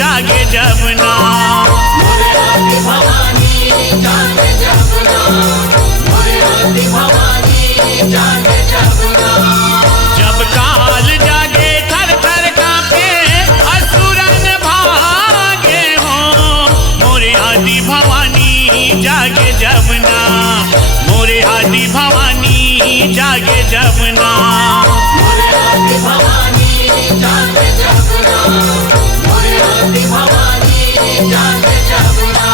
जागे जबना। मोरे आदि भवानी जागे जबना, मोरे आदि भवानी जागे जबना। जब काल जागे थर थर कांपे असुरन भागे हो, मोरे आदि भवानी जागे जबना, मोरे आदि भवानी जागे जबना। मोरे आदि भवानी जागे जबना, मोरे आदि भवानी जागे जबना।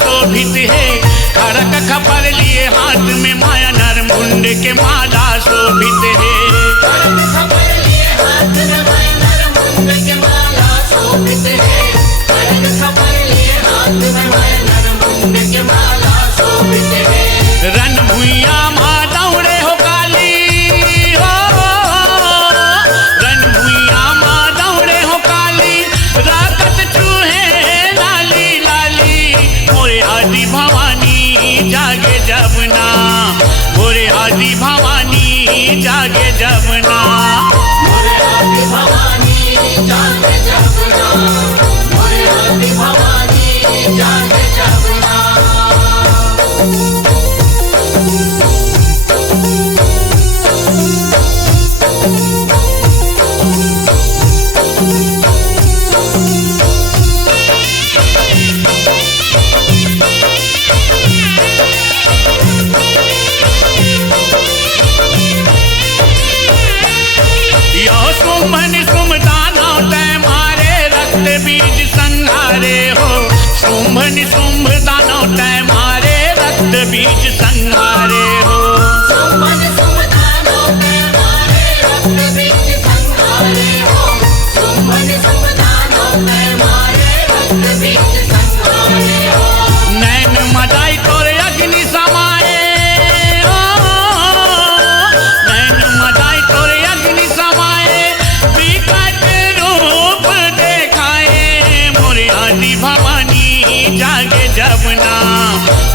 शोभित है खड़क खपर लिए हाथ में माया नर मुंड के माला शोभित है। खड़क खपर लिए हाथ में माया नर मुंड के माला शोभित है। खड़क खपर लिए हाथ में माया नर मुंड के माला शोभित है। रन भुइया माँ दौड़े हो काली हो, रन भुइया माँ दौड़े हो काली, राकत चूहे लाली लाली। मोरे आदि भवानी जागे जबना, मोरे आदि भवानी जागे जबना। मोरे आदि भवानी जागे जबना, मोरे आदि भवानी जागे जबना। सुमन सुमदाना तय मारे रक्त बीज संहारे हो, सुमन शुंभ दानव तय मारे रक्त बीज संहारे हो। सुमन सुमदानव तय मारे रक्त बीज संहारे हो, सुमन सुमदानव तय मारे रक्त बीज संहारे हो। नैन मदाई तोरे अग्नि समाए हो, नैन मदाई तोरे अग्नि समाए, विकट रूप देखाए। मोरे आदि भवानी जागे जबना,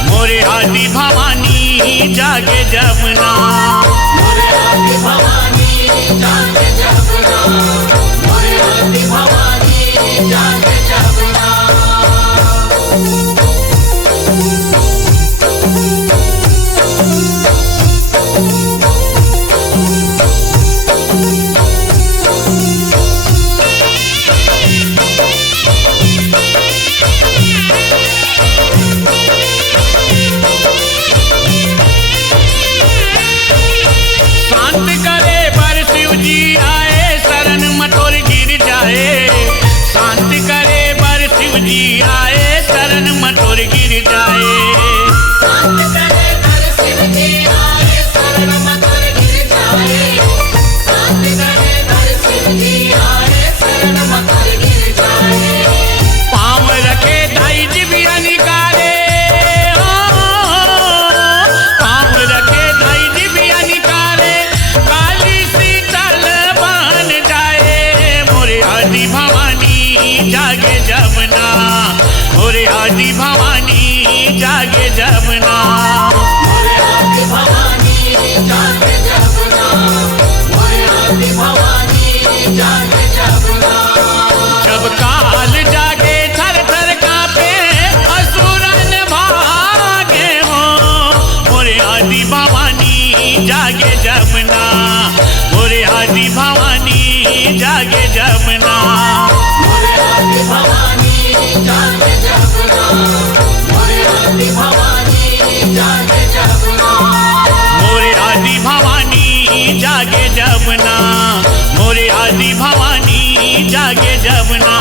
मोरे आदि भवानी जागे जबना। मोरे आदि भवानी जागे जबना, मोरे आदि भवानी जागे जबना। शांत करे पर शिव जी आए, शरण मटोर गिर जाए। शांत करे पर शिव जी आए, शरण मटोर गिर जाए। शांत करे पर शिव जी आए, शरण मटोर गिर जाए। शांत करे पर शिव जी आए, शरण मटोर गिर जाए। पाँव रखे दाई जिबिया निकाले हो, पाँव रखे दाई जिबिया निकाले, काली शीतल बन जाए। मोरे आदि भवानी जागे जबना, मोरे आदि भवानी जागे जबना। मोरे आदि भवानी जागे जबना, मोरे आदि भवानी जागे जबना। जब काल जागे थर थर कांपे असुरन भागे हो, मोरे आदि भवानी जागे जबना, मोरे आदि भवानी जागे जबना। मोरे आदि भवानी जागे जबना, मोरे आदि भवानी जागे जबना। मोरे आदि भवानी जागे जबना, मोरे आदि भवानी जागे जबना।